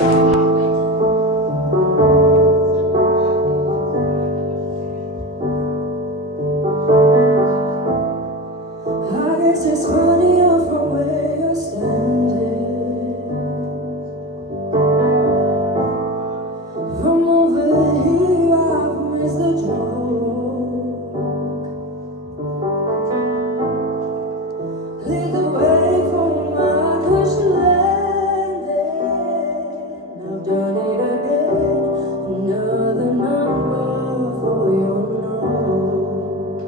I guess it's funnier from where you're standing. From over here, I've missed the joke. Lead the way for my crash landing. I've done it again. Another number for your nose.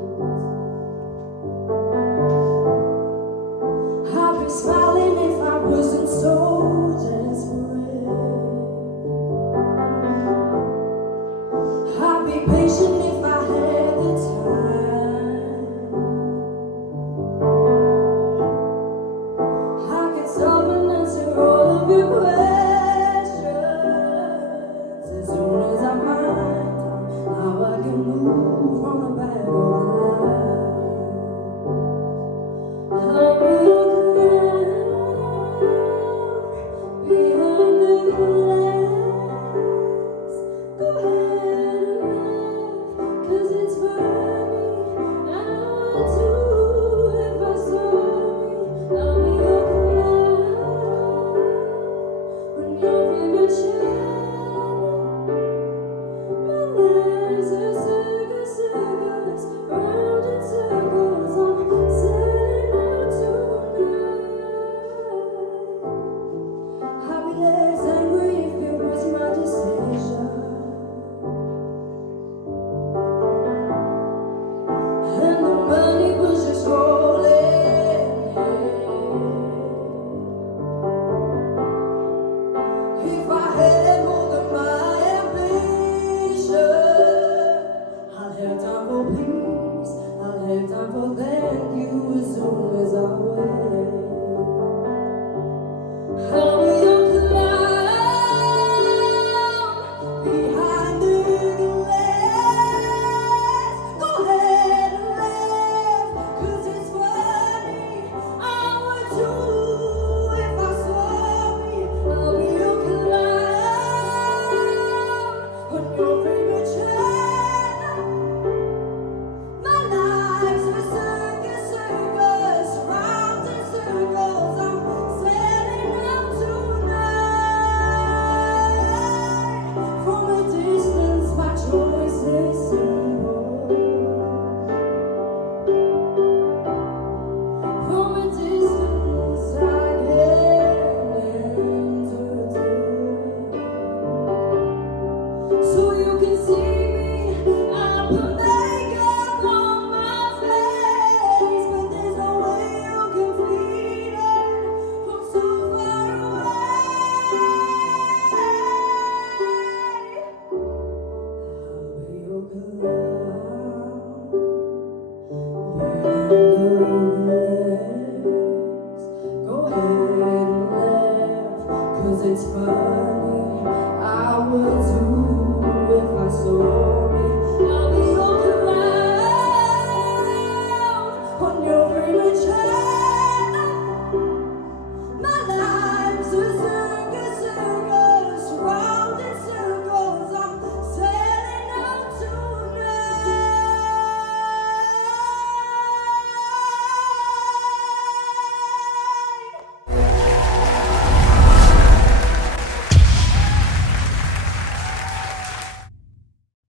I'd be smiling if I wasn't so desperate. I'd be patient if I had the time. I could stop and answer all of your questions as soon as I find how I can move from the back of the line. I'll be behind the glass. Go ahead and laugh, 'cause it's funny. I would too if I saw me. I'll be your clown on your favorite channel. My life's a circus, circus, round in circles. I'm setting out tonight. I'd be less angry if it was my decision, and the money was just rolling in. If I had more than my ambition, I'll have time for please, I'll have time for thank you as soon as I win. I'll be your clown behind the glass. Go ahead and laugh, 'cause it's funny. I would too if I saw me. I'll be your clown on your favorite channel. My life's a circus, circus, round in circles. I'm setting out tonight. From a distance, my choice is simple. From a distance, I can entertain. So you can see me, I put makeup on my face, but there's no way you can feel it from so far away. I'll be your clown behind the glass. Go ahead and laugh, 'cause it's funny. I would too if I saw